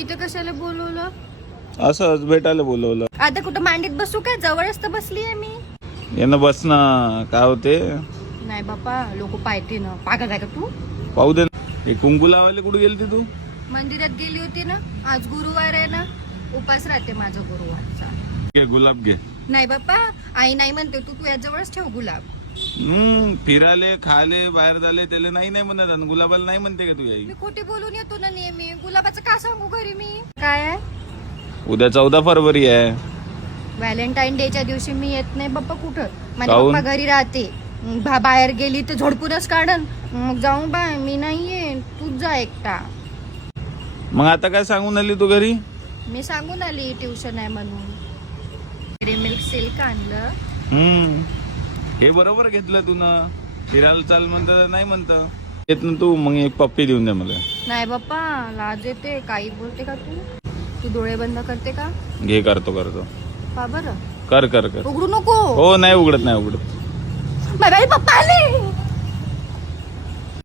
इथे कशाला बोलवलं? असंच भेटायला बोलवलं. आता कुठं मांडीत बसू काय? जवळच तर बसली आहे मी. यानं बस ना, काय होते. नाही बापा, लोक पाहते ना. पागल आहे का तू? पाहू दे. हे कुंकू लावायला कुठे गेलती तू? मंदिरात गेली होती ना. आज गुरुवार आहे ना, उपास राहते माझा गुरुवारचा. घे गुलाब घे. नाही बापा, आई नाही म्हणते. तू तुझ्या जवळच ठेव गुलाब. फिराले खाले बाहेर झाले त्याला नाही नाही म्हणत, आणि गुलाबाला नाही म्हणते का तुझ्या आई? मी खोटी बोलून येतो ना नेहमी. गुलाबाचं का सांगू घरी मी? काय आहे? उद्या 14 फरवरी आहे. व्हॅलेंटाईन डेच्या दिवशी मी येत नाही बाप्पा कुठं. माझे काहून? पप्पा घरी राहते. बाहेर गेली तर झोडपूनच काढन. मग जाऊ बाय, मी नाहीये. तूच जा एकटा. मग आता काय सांगून आली तू घरी? मी सांगून आली ट्युशन आहे म्हणून. मिल्क सिल्क आणलं. हे बरोबर घेतलं तू ना. फिरायला चाल म्हणत नाही म्हणत येत ना तू. मग एक पप्पी देऊन दे मला. नाही बाप्पा, लाज येते. काही बोलते का तू? तू डोळे बंद करते का? घे, करतो करतो. का बरं? कर कर कर. उघडू नको. हो, नाही उघडत नाही उघडत. बाई पप्पा आले.